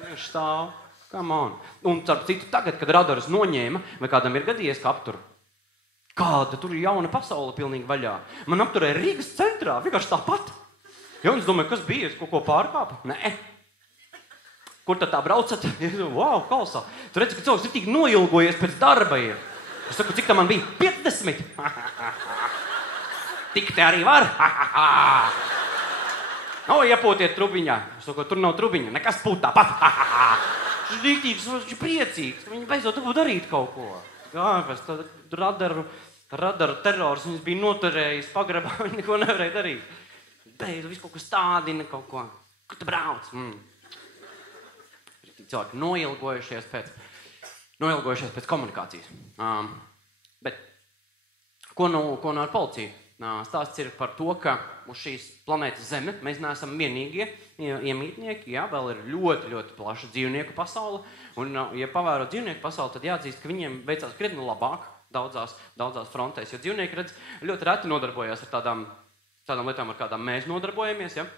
Viņš stāv. Come on. Un starp citu, tagad, kad radarus noņēma, vai kādam ir gadījies, ka aptur. Kāda tur ir jauna pasaule pilnīgi vaļā. Man apturēja Rīgas centrā, vienkārši tāpat. Ja, un es domāju, kas bija? Es kaut ko pārkāpu? Nē. Kur tad tā braucat? Wow, kolosā. Tu redzi, ka cilvēks ir tik noilgojies pēc darba ir. Es saku, cik tā man bija? 50. Tik te arī var. Iepotiet trubiņā. Es saku, tur nav trubiņa. Nekas pūt tāpat. Viņš ir rītīgs, viņš ir priecīgs. Viņi beidzot darīt kaut ko. Jā, pēc tā radaru terors viņas bija noturējis pagrabā. Viņi neko nevarēja darīt. Beidzot, visu kaut ko stādina kaut ko. Kur tu brauc? Cilvēki noilgojušies pēc komunikācijas. Bet ko nu ar policiju? Stāsts ir par to, ka uz šīs planētas Zeme mēs neesam vienīgie iemītnieki, jā, vēl ir ļoti, ļoti plaša dzīvnieku pasaule. Un, ja pavēro dzīvnieku pasauli, tad jāatzīst, ka viņiem veicās krietni labāk daudzās frontēs. Jo dzīvnieki, redz, ļoti reti nodarbojās ar tādām lietām, ar kādām mēs nodarbojamies, ja?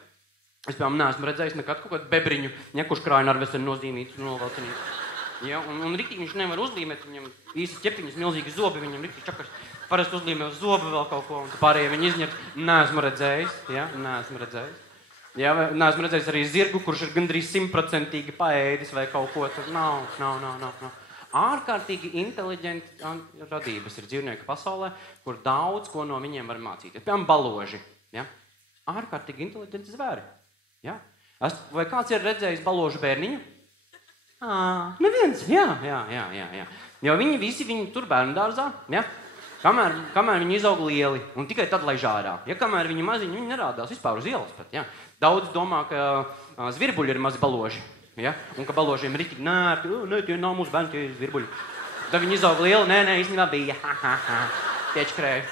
Es, piemēram, neesmu redzējis nekad kaut kādu bebriņu, ja, kurš krāja arvesenu nozīmītu, novelcinītu. Ja, un riktīgi viņš nevar uzlīmēt, viņam īsi ķepiņas, milzīgi zobi, viņam riktīgi čakars. Parasti uzlīmē uz zobi vēl kaut ko, un pārējie viņi izņert. Neesmu redzējis, ja, neesmu redzējis. Ja, neesmu redzējis arī zirgu, kurš ir gandrīz 100% paēdis vai kaut ko. Tur nav. Ārkārtīgi inteliģenti radības ir dzīvnieku pasaulē, kur daudz ko no viņiem var mācīties. Piemēram, baloži. Ja? Ārkārtīgi inteliģenti zvēri. Ja? Vai kāds ir redzējis baložu bērniņu? Neviens. Jā. Jo viņi tur bērnu dārzā, ja? Kamēr viņi izaug lieli, un tikai tad laiž ārā. Ja kamēr viņi maziņi, viņi nerādās vispār uz ielas pat. Ja? Daudz domā, ka zvirbuļi ir mazi baloži. Ja? Un ka baložiem ir rītīgi nērti. Tie nav mūsu bērni, tie ir zvirbuļi. Tad viņi izaug lieli. Nē, īstenībā bija. Tiečkrēja.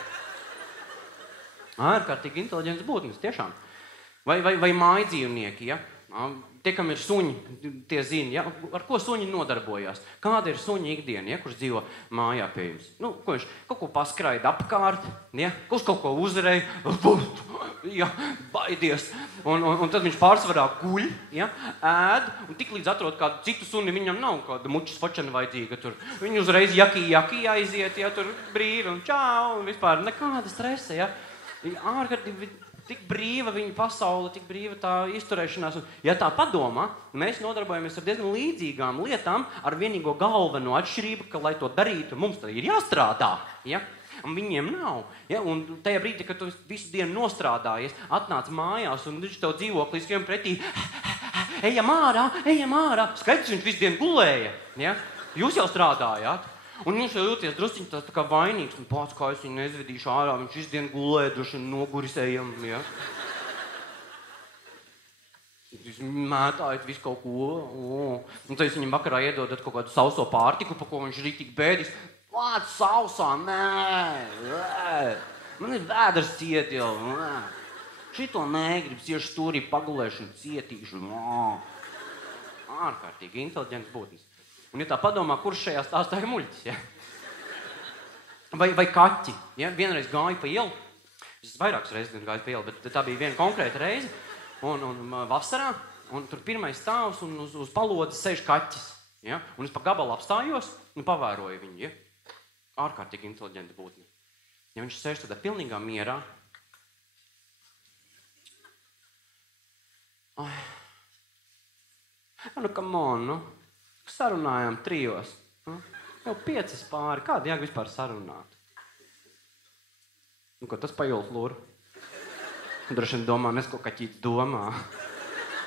Ārkārtīgi inteliģents būtnes, tiešām. Vai mājdzīvnieki, ja? Tie, kam ir suņi, tie zina, ja? Ar ko suņi nodarbojās. Kāda ir suņa ikdiena, ja? Kurš dzīvo mājā pie jums? Ko viņš kaut ko paskraida apkārt, ja? Kurš kaut ko uzreiz, ja? Baidies. Un tad viņš pārsvarā guļ, ja? Ēd, un tik līdz atrod kādu citu suni, viņam nav kāda mučas fočana vajadzīga tur. Viņi uzreiz jaki aiziet, ja? Tur brīvi un čau, un vispār nekāda stresa, ja? Ārkārtīgi tik brīva viņa pasaule, tik brīva tā izturēšanās. Un, ja tā padomā, mēs nodarbojamies ar diezgan līdzīgām lietām, ar vienīgo galveno atšķirību, ka, lai to darītu, mums tad ir jāstrādā. Ja? Un viņiem nav. Ja? Un tajā brīdī, kad tu visu dienu nostrādājies, atnāc mājās un viņš tev dzīvoklī skrien pretī, ejam ārā. Skaidrs, viņš visu dienu gulēja. Ja? Jūs jau strādājāt. Un viņš jau jūties drusciņš tā kā vainīgs. Un pats, kā es viņu nezvedīšu ārā, viņš visu dienu gulēja, droši vien noguris ejam, ja? Jūs mētājat visu kaut ko. Un tad jūs viņam vakarā iedodat kaut kādu sauso pārtiku, pa ko viņš rītīgi bēdis. Vāc sausā, nē. Man ir vēders ciet jau. Šito negribas, iešu stūrī pagulēšu un cietīšu. Ārkārtīgi inteliģents būtnes. Un ja tā padomā, kurš šajā stāstā ir muļķis, ja? Vai kaķi, ja? Vienreiz gāju pa ielu, es vairākas reizes gāju pa ielu, bet tā bija viena konkrēta reize, un vasarā, un tur pirmais stāvs, un uz palodzes sēž kaķis, ja? Un es pa gabalu apstājos un pavēroju viņu, ja? Ārkārtīgi inteliģenta būtne. Ja viņš sēž tādā pilnīgā mierā, come on, sarunājām 3. Jau 5 pāri. Kāda jēga vispār sarunāt? Un ko tas pajolt lūru? Droši vien domā, nes ko kaķīts domā.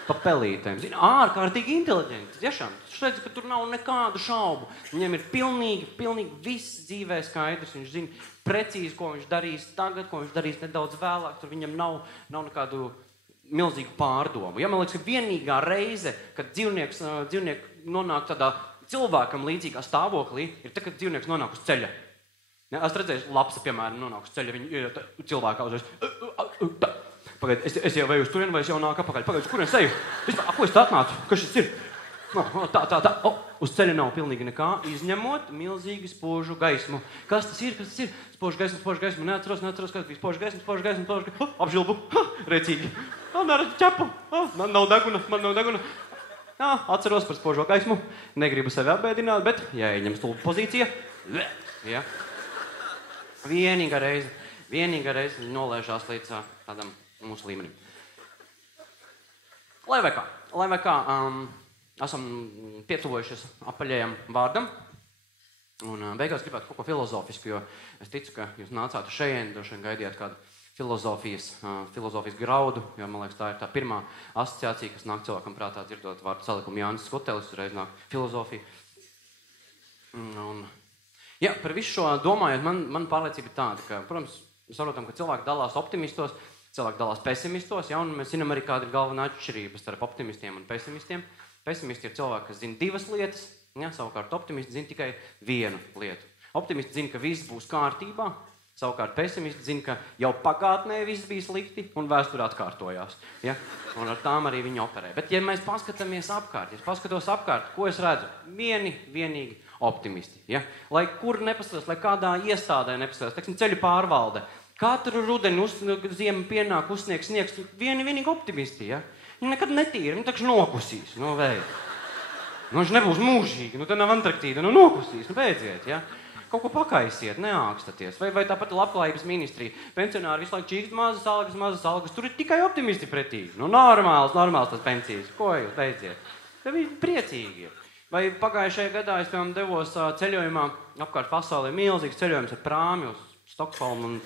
Pa pelītēm. Zini, ārkārtīgi inteliģenti. Tiešām. Šeit, ka tur nav nekādu šaubu. Viņam ir pilnīgi viss dzīvē skaidrs. Viņš zina precīzi, ko viņš darīs tagad, ko viņš darīs nedaudz vēlāk. Tur viņam nav nekādu milzīgu pārdomu. Ja, man liekas, ka vienīgā reize, kad dzīvnieki nonāk tādā cilvēkam līdzīgā stāvoklī, ir tā, kad dzīvnieks nonāk uz ceļa. Ja, es redzēju, lapsa, piemēram, nonāk uz ceļa, viņi cilvēkā uzreiz. Pagaid, es jau veju uz turien, vai es jau nāku apakaļ? Pagaid, uz kurien seju? Ko es tā atnācu? Kas šis ir? Tā. Uz ceļa nav pilnīgi nekā, izņemot milzīgi spožu gaismu. Kas tas ir? Spožu gaismu. Neatceros, kas bija spožu gaismu. Apžilbu. Rēcīgi. Neredzu ķepu. Man nav deguna. Jā, atceros par spožo gaismu, negribu sevi apbēdināt, bet jāieņem stulba pozīcija. Ja. Vienīgā reize viņi nolēžās līdz tādam mūsu līmenim. Lai vai kā, esam pietuvojušies apaļajam vārdam, un beigās gribētu kaut ko filozofisku, jo es ticu, ka jūs nācāt uz šejieni, droši vien gaidījāt kādu filozofijas graudu, jo, man liekas, tā ir tā pirmā asociācija, kas nāk cilvēkam prātā dzirdot vārdu salikumu Jānis Skutelis, uzreiz nāk filozofija. Un, jā, par visu šo domājot, man pārliecība ir tāda, ka, protams, mēs saprotam, ka cilvēki dalās optimistos, cilvēki dalās pesimistos, ja, un mēs zinām arī, kāda ir galvenā atšķirība starp optimistiem un pesimistiem. Pesimisti ir cilvēki, kas zina divas lietas, ja, savukārt optimisti zina tikai vienu lietu. Optimisti zina, ka viss būs kārtībā, savukārt pesimisti zina, ka jau pagātnē viss bija slikti un vēsture atkārtojās. Ja? Un ar tām arī viņi operē. Bet, ja mēs paskatāmies apkārt, ko es redzu? Vienīgi optimisti. Ja? Lai kur nepaskatās, lai kādā iestādē nepaskatās, teiksim, ceļu pārvalde. Katru rudeni ziema pienāk, uzsniegs sniegs, vienīgi optimisti. Ja? Viņi nekad netīri, viņi taču nokusīs. Viņš nebūs mūžīgi, te nav Antarktīda, nokusīs, beidziet. Ja? Kaut ko pakaisiet, neākstaties. Vai tāpat labklājības ministrija. Pensionāri visu laiku čīkst mazas algas. Tur ir tikai optimisti pretī. Normāls tas pensijas. Ko jūs beidziet? Te viņi priecīgi ir. Vai pagājušajā gadā es tam devos ceļojumā apkārt pasaulē, milzīgs ceļojums ar prāmi uz Stokholmu.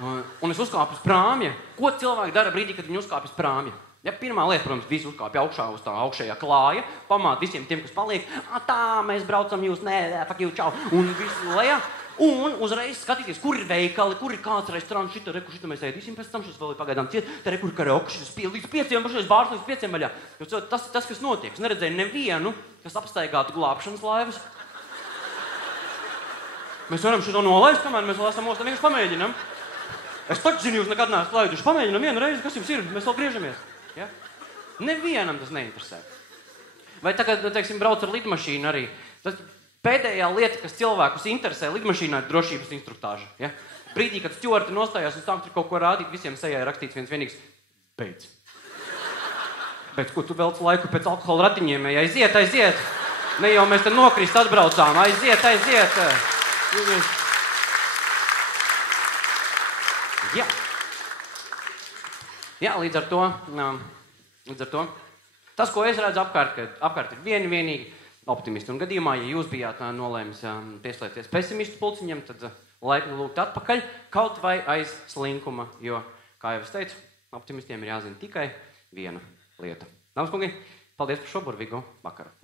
Un es uzkāpu uz prāmja. Ko cilvēki dara brīdī, kad viņi uzkāpj uz prāmja? Ja, pirmā lieta, protams, visi uzkāpja augšā uz tā augšējā klāja, pamāt visiem tiem, kas paliek, tā, mēs braucam jūs, fuck you, čau, un visi lejā, un uzreiz skatīties, kur ir veikali, kur ir kāds restorāns, šita mēs ēdīsim, pēc tam šis vēl ir pagaidām ciet, te kur karaoke, šis līdz 5, pašais bārs līdz 5 vaļā. Tas, kas notiek, es neredzēju nevienu, kas apstaigātu glābšanas laivas. Mēs varam šito nolaist, kamēr mēs vēl esam ostā, vienkārši pamēģinam. Es taču zinu, jūs nekad neesat laiduši, pamēģinam vienu reizi, kas jums ir, mēs vēl griežamies. Ja? Nevienam tas neinteresē. Vai tagad, teiksim, brauc ar lidmašīnu arī. Tas pēdējā lieta, kas cilvēkus interesē lidmašīnā, ir drošības instruktāža. Ja? Brīdī, kad stjuarti nostājās un sāk tur kaut ko rādīt, visiem sejā ir rakstīts viens vienīgs beidz. Beidz, ko tu velc laiku pēc alkohola ratiņiem? Aiziet! Ne jau mēs te nokrist atbraucām. Aiziet! Jā. Jā, līdz ar to, tas, ko es redzu apkārt ir vienīgi optimisti. Un gadījumā, ja jūs bijāt nolēmis pieslēgties pessimistu pulciņam, tad laipni lūgt atpakaļ, kaut vai aiz slinkuma, jo, kā jau es teicu, optimistiem ir jāzina tikai viena lieta. Dāmas kungi, paldies par šo burvīgo vakaru.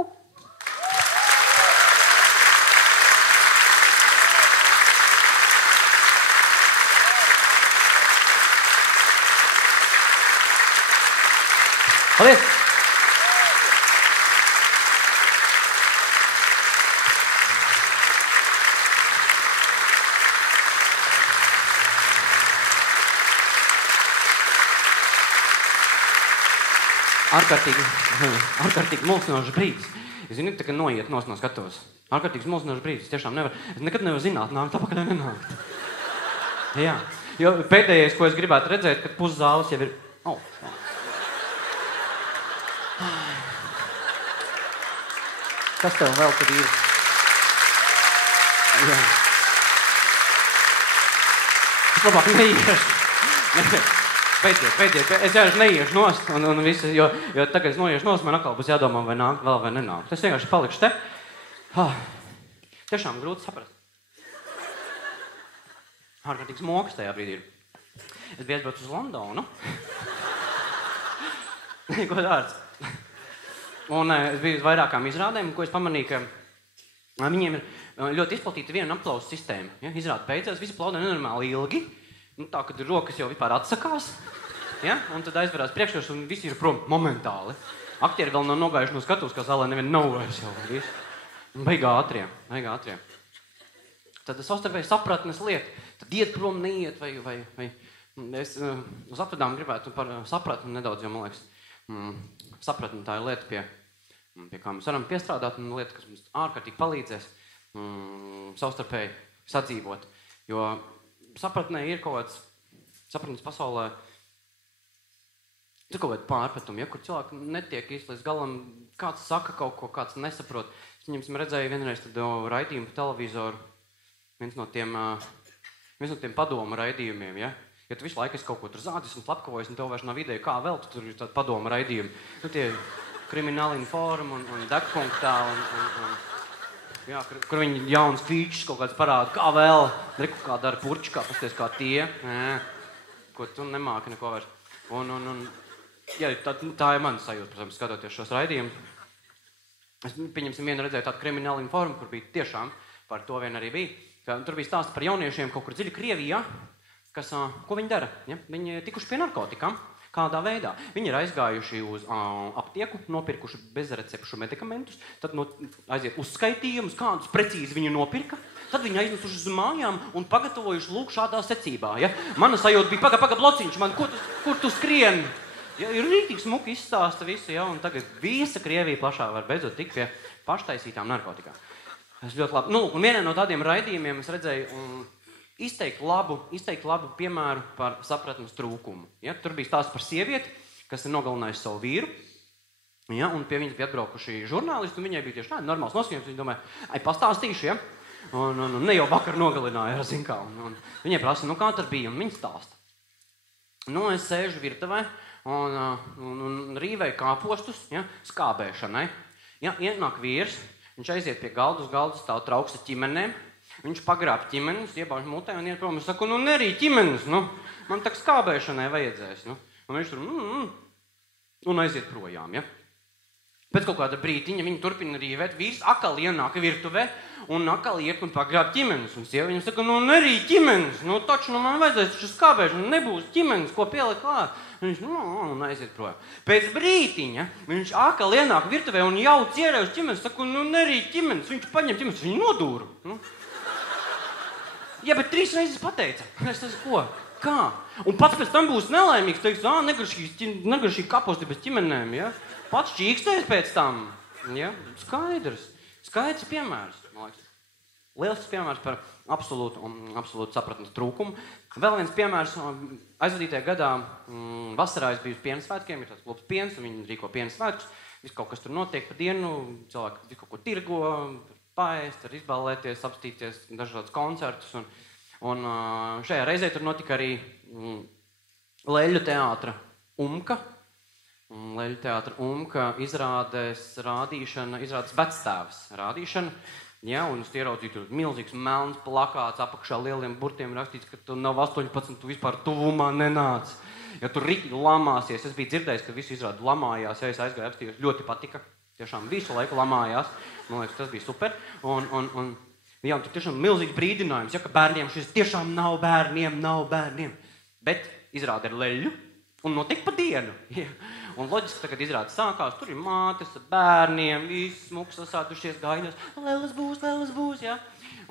Paldies! Ārkārtīgi mulsinošs brīdis. Es zinu, ka noiet no skatuves. Ārkārtīgs mulsinošs brīdis. Tiešām es nekad nevaru zināt, nākt apakaļ vai nenākt. Jā. Jo pēdējais, ko es gribētu redzēt, kad pus zāles jau ir... Kas tev vēl tur ir? Jā. Es labāk neiešu. Beidziet. Es vienkārši neiešu nost, un visi, jo tagad es noiešu nost, man atkal būs jādomā, vai nākt vēl vai nenākt. Es vienkārši palikšu te. Tiešām grūti saprast. Ārkārtīgs mokas tajā brīdī ir. Es biju aizbrauc uz Londonu. Ko dārts? Un es biju uz vairākām izrādēm, ko es pamanīju, ka viņiem ir ļoti izplatīta viena aplausu sistēma. Ja? Izrāda beidzās, visi plaudē nenormāli ilgi. Tā, kad rokas jau vispār atsakās. Ja? Un tad aizverās priekškars un visi ir prom momentāli. Aktieri vēl nav nogājuši no skatuves, kā zālē nevien nav vairs jau. Baigā ātrie. Tad savstarpēji sapratnes lieta. Tad iet prom, neiet vai es uz atvedām gribētu par sapratni nedaudz, jo man liekas, sapratni tā ir lieta, pie kā mēs varam piestrādāt, un lieta, kas mums ārkārtīgi palīdzēs savstarpēji sadzīvot. Jo sapratnē ir kaut kāds, sapratnes pasaulē Tu kaut kādi pārpratumi, ja, kur cilvēki netiek īsti līdz galam, kāds saka kaut ko, kāds nesaprot. Es viņam redzēju vienreiz raidījumu pa televizoru, viens no tiem padomu raidījumiem, ja. Ja tu visu laiku esi kaut ko tur zādis un slepkavojas, un tev vairs nav ideja, kā vēl, tu tur ir tādi padomu raidījumi. Nu, tie Krimināli informa un degpunktā, jā, kur viņi jaunas features kaut kāds parāda, kā vēl, reku kā dara purčkā, pasties kā tie, ko tu nemāki neko vairs. Jā, tā ir mana sajūta, protams, skatoties šos raidījumus. Es pieņemsim vienu redzēju tādu Krimināli informa, kur bija tiešām, par to vien arī bija, ka tur bija stāsts par jauniešiem kaut kur dziļi Krievijā, ko viņi dara? Ja? Viņi tikuši pie narkotikām. Kādā veidā? Viņi ir aizgājuši uz aptieku, nopirkuši bezrecepšu medikamentus, tad aiziet uzskaitījumus, kādus precīzi viņi nopirka, tad viņi aiznesuši uz mājām un pagatavojuši lūk šādā secībā. Ja? Mana sajūta bija, paga blociņš, kur tu skrien? Ja, ir rītīgi smuki izstāsta visu, ja? Un tagad visa Krievija plašā var beidzot tik pie paštaisītām narkotikām. Es ļoti labi. Un vienā no tādiem raidījumiem es redzēju izteikt labu piemēru par sapratnes trūkumu. Ja? Tur bija stāsts par sievieti, kas ir nogalinājusi savu vīru, ja? Un pie viņas bija atbraukuši žurnālisti, un viņai bija tieši tādi normāls noskaņojums. Viņa domāja, pastāstīšu, ja? Un ne jau vakar nogalināja, zin kā. Un viņai prasa, kā tur bija, un viņa stāsta. Es sēžu virtavē un rīvēju kāpostus, ja? Skābēšanai. Ja? Ienāk vīrs, viņš aiziet pie galda, uz galda stāv trauks ar ķimenēm. Viņš pagrāb ķimenes, iebāž mutē un iet prom. Es saku, nerī ķimenes, man tak skābēšanai vajadzēs. Un viņš tur, un aiziet projām, ja. Pēc kaut kāda brītiņa viņi turpina rīvēt, vīrs akal ienāk virtuvē un akal iet un pagrāb ķimenes. Un sieva viņam saka, nerī ķimenes, taču man vajadzēs taču skābēšana, nebūs ķimenes, ko pielikt klāt. Un viņš, un aiziet projām. Pēc brītiņa viņš akal ienāk virtuvē un jau cierē uz ķimenes, saka, nerī ķimenes, viņš paņem ķimenes, viņu nodūru. Jā, bet 3 reizes pateica. Es teicu, ko? Kā? Un pats pēc tam būs nelaimīgs, teiks, negaršīgi kaposti bez ķimenēm, ja? Pats čīkstēs pēc tam. Ja? Skaidrs piemērs. Liels piemērs par absolūtu sapratnes trūkumu. Vēl viens piemērs, aizvadītajā gadā vasarā es biju uz piena svētkiem, ir tāds klubs piens, un viņi rīko piena svētkus. Viss kaut kas tur notiek pa dienu, cilvēki kaut ko tirgo, paēst, izballēties, apstīties dažādus koncertus. Un šajā reizē tur notika arī Leļu teātra Umka. Leļu teātra Umka izrādes vecstāvis rādīšana. Ja, un es ieraudzīju tur milzīgs melns plakāts, apakšā lieliem burtiem rakstīts, ka tu nav 18, tu vispār tuvumā nenāc. Ja tur rītīgi lamāsies, es biju dzirdējis, ka visu izrādu lamājās, ja es aizgāju apstījos, ļoti patika. Tiešām visu laiku lamājās. Man liekas, tas bija super. Un tur tiešām milzīgs brīdinājums, ja, ka bērniem šis tiešām nav bērniem. Bet izrāda ir Leļu un notiek pa dienu. Ja. Un loģiski, kad izrāda sākās, tur ir mātes ar bērniem, visi smuks sasādušies gaiņos. Leles būs, ja.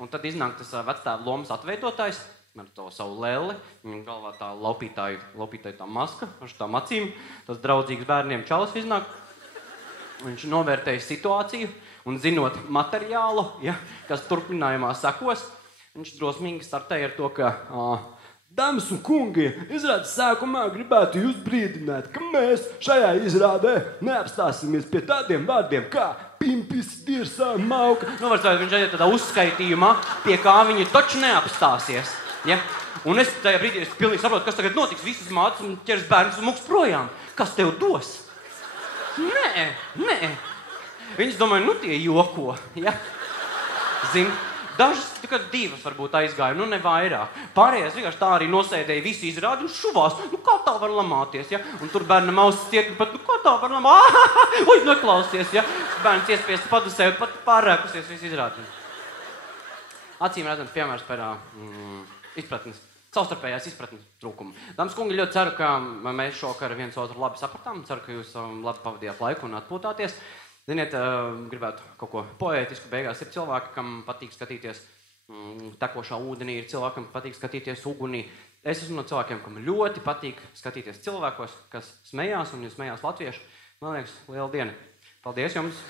Un tad iznāk tas vecstāva lomas atveidotājs ar to savu leli. Viņam galvā tā laupītāja tā maska ar tām acīm. Tas draudzīgs bērniem čalis iznāk. Viņš novērtēja situāciju un zinot materiālu, ja, kas turpinājumā sekos, viņš drosmīgi startēja ar to, ka dāmas un kungi, izrādes sākumā gribētu jūs brīdināt, ka mēs šajā izrādē neapstāsimies pie tādiem vārdiem kā pimpis, dirsā, mauka. Viņš aiziet tādā uzskaitījumā, pie kā viņi taču neapstāsies. Ja? Un es tajā brīdī pilnīgi saprotu, kas tagad notiks. Visas mātes un ķers bērnus un muks projām. Kas tev dos? Nē. Viņas domāja, tie joko, ja? Zin, dažas tikai 2 varbūt aizgāja, ne vairāk. Pārējās vienkārši tā arī nosēdēja visu izrādi un šuvās. Kā tā var lamāties, ja? Un tur bērnam ausis tiek, pat, kā tā var lamāties? Ui, neklausies, ja? Bērns iespiests padusē, pat pārrēkusies visu izrādi. Acīm redzams piemērs par savstarpējās izpratnes trūkumu. Dāmas kungi, ļoti ceru, ka mēs šokar viens otru labi sapratām. Ceru, ka jūs labi pavadījāt laiku un atpūtāties. Ziniet, gribētu kaut ko poētisku. Beigās ir cilvēki, kam patīk skatīties tekošā ūdenī, ir cilvēkam patīk skatīties ugunī. Es esmu no cilvēkiem, kam ļoti patīk skatīties cilvēkos, kas smējās, un ja smējās latvieši. Man liekas, liela diena. Paldies jums!